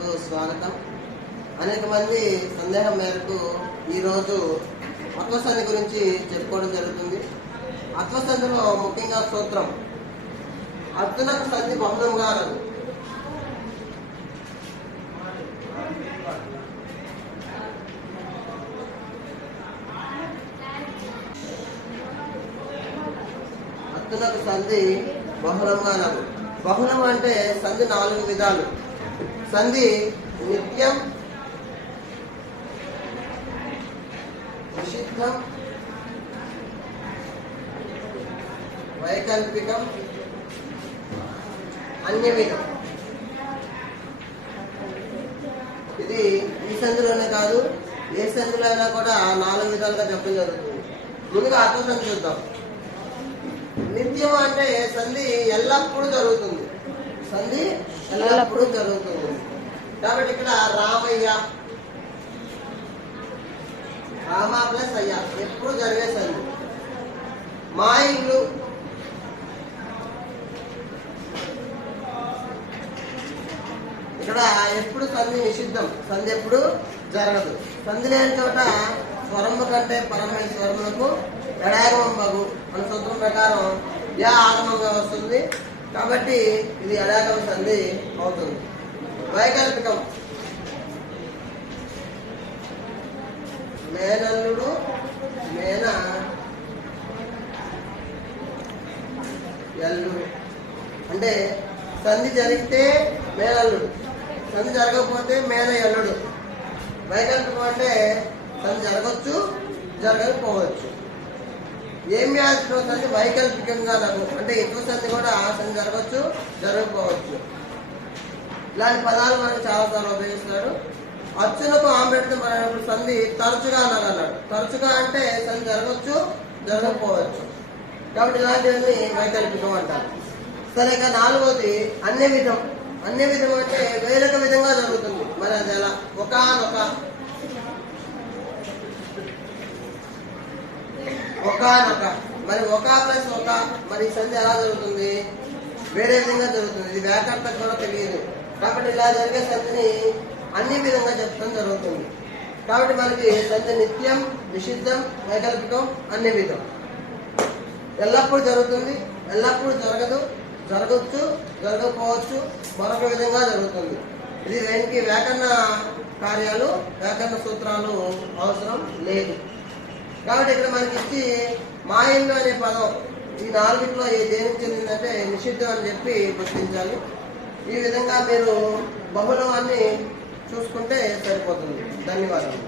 ఛానల్కు స్వాగతం. అనేక మంది సందేహం మేరకు ఈరోజు అత్వసంధి గురించి చెప్పుకోవడం జరుగుతుంది. అత్వసంధిలో ముఖ్యంగా సూత్రం అర్జునకు సంధి బహుళం అనదు అత్తునకు సంధి బహుళంగా అనదు బహుళం అంటే సంధి నాలుగు విధాలు. సంధి నిత్యం నిషిద్ధం వైకల్పికం అన్యవిధం ఇది ఈ సంధిలోనే కాదు ఏ సంధిలో అయినా కూడా నాలుగు విధాలుగా చెప్పడం జరుగుతుంది. ముందుగా అర్థ చూద్దాం. నిత్యం అంటే సంధి ఎల్లప్పుడూ జరుగుతుంది. ఎల్లప్పుడూ జరుగుతుంది కాబట్టి ఇక్కడ రామయ్య రామ ప్లస్ అయ్య ఎప్పుడు జరిగే సంధి మా ఇల్లు ఇక్కడ ఎప్పుడు సంధి నిషిద్ధం? సంధి ఎప్పుడు జరగదు. సంధి లేని చోట స్వరము కంటే పరమైన స్వరములకు ఎడాగమం బగు మన సూత్రం ప్రకారం యా ఆగమంగా వస్తుంది కాబట్టి ఇది ఎడాగమ సంధి అవుతుంది. వైకల్పికం. మేనల్లుడు మేన ఎల్లుడు. అంటే సంధి జరిగితే మేనల్లుడు సంధి జరగకపోతే మేన ఎల్లుడు. వైకల్పికం అంటే సంధి జరగచ్చు జరగకపోవచ్చు. ఏం వ్యాధిలో సంధి వైకల్పికంగా నాకు అంటే ఎక్కువ కూడా ఆసన జరగవచ్చు జరగకపోవచ్చు. ఇలాంటి పదాలు మనం చాలా సార్లు ఉపయోగిస్తున్నాడు అచ్చునకు ఆంబేద్కర్ మనప్పుడు సంధి తరచుగా అన్నాడు. తరచుగా అంటే సంధి జరగవచ్చు జరగకపోవచ్చు. కాబట్టి ఇలాంటివన్నీ వైకల్పికం అంటారు. సరే ఇక నాలుగోది అన్య విధం అన్య విధం అంటే వేరొక విధంగా జరుగుతుంది. మరి అది ఎలా? ఒకనొక ఒకనొక. మరి ఒక ప్లస్ ఒక మరి సంధి ఎలా జరుగుతుంది? వేరే విధంగా జరుగుతుంది. ఇది వ్యాకరణ కూడా తెలియదు. కాబట్టి ఇలా జరిగే సంధిని అన్ని విధంగా చెప్పడం జరుగుతుంది. కాబట్టి మనకి సంధి నిత్యం నిషిద్ధం వైకల్పికం అన్ని విధం. ఎల్లప్పుడూ జరుగుతుంది ఎల్లప్పుడూ జరగదు జరగచ్చు జరగకపోవచ్చు మరొక విధంగా జరుగుతుంది. ఇది దీనికి? వ్యాకరణ కార్యాలు వ్యాకరణ సూత్రాలు అవసరం లేదు. కాబట్టి ఇక్కడ మనకి ఇచ్చి మాయిల్లు అనే పదం ఈ నాలుగిట్లో ఏ దేనికి చెందిందంటే నిషిద్ధం అని చెప్పి గుర్తించాలి ఈ విధంగా మీరు బహుళవాన్ని చూసుకుంటే సరిపోతుంది. ధన్యవాదాలు